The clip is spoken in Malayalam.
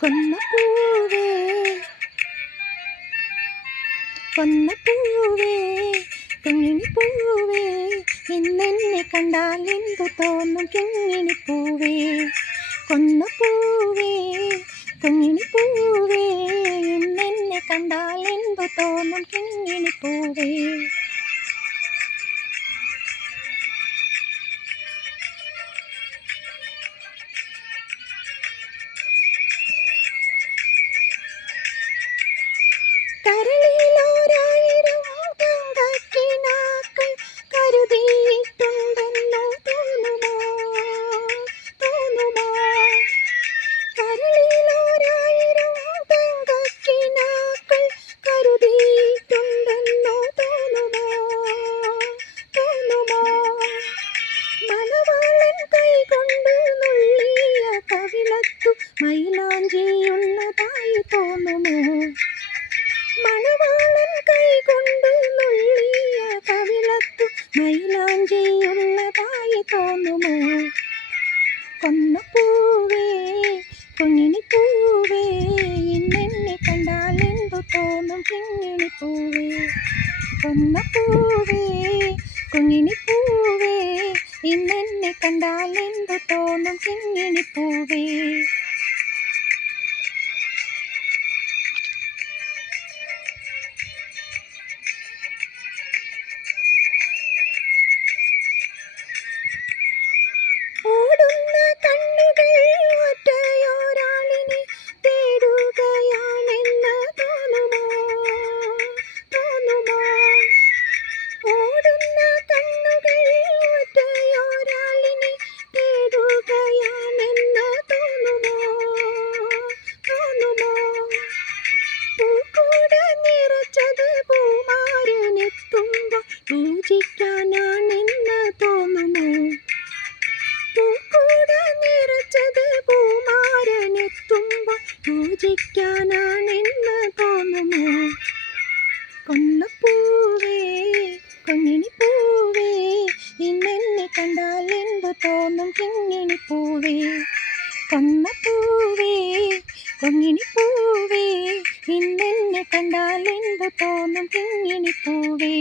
കൊന്നപ്പൂവേ കൊന്നപ്പൂവേ കുഞ്ഞിണിപ്പൂവേ ഇന്നെന്നെ കണ്ടാൽ എന്തു തോന്നും കിങ്ങിണിപ്പൂവേ കൊന്നപ്പൂവേ കുഞ്ഞിണിപ്പൂവേ ഇന്നെന്നെ കണ്ടാൽ എന്തു തോന്നും കിങ്ങിണിപ്പൂവേ കരളിലോരായിരം തങ്കക്കിനാക്കൾ കരുതിയിട്ടുണ്ടെന്നോ തോന്നുമോ കരളിലോരായിരം തങ്കക്കിനാക്കൾ കരുതിയിട്ടുണ്ടെന്നോ തോന്നുമോ മണവാളൻ കൈകൊണ്ട് നുള്ളിയ കവിളത്തു മൈലാഞ്ചിയുള്ളതായി തോന്നുമോ മണവാളൻ കൈകൊണ്ട് നുള്ളിയ കവിളത്തു മൈലാഞ്ചിയുള്ളതായി തോന്നുമോ കൊന്നപ്പൂവേ കുഞ്ഞിണിപ്പൂവേ ഇന്നെന്നെ കണ്ടാൽ എന്തു തോന്നും കിങ്ങിണിപ്പൂവേ കൊന്നപ്പൂവേ കുഞ്ഞിണിപ്പൂവേ ഇന്നെന്നെ കണ്ടാൽ എന്തു തോന്നും കിങ്ങിണിപ്പൂവേ ഓടുന്ന കണ്ണുകൾ ഒറ്റയൊരാളിനെ തേടുകയാണെന്ന് തോന്നുമോ ഓടുന്ന കണ്ണുകൾ ഒറ്റയൊരാളിനെ തേടുകയാണെന്ന് തോന്നുമോ പൂക്കൂട നിറച്ചത് പൂമാരനെത്തുമ്പോൾ പൂജിക്കാനാണെന്ന് തോന്നുമോ പൂക്കൂട നിറച്ചത് പൂമാരനെത്തുമ്പോൾ പൂജിക്കാനാണെന്ന് തോന്നുമോ കൊന്നപ്പൂവേ കുഞ്ഞിണിപ്പൂവേ ഇന്നെന്നെ കണ്ടാൽ എന്തു തോന്നും കിങ്ങിണിപ്പൂവേ കൊന്നപ്പൂവേ കുഞ്ഞിണിപ്പൂവേ ഇന്നെന്നെ കണ്ടാൽ എന്തു തോന്നും കിങ്ങിണിപ്പൂവേ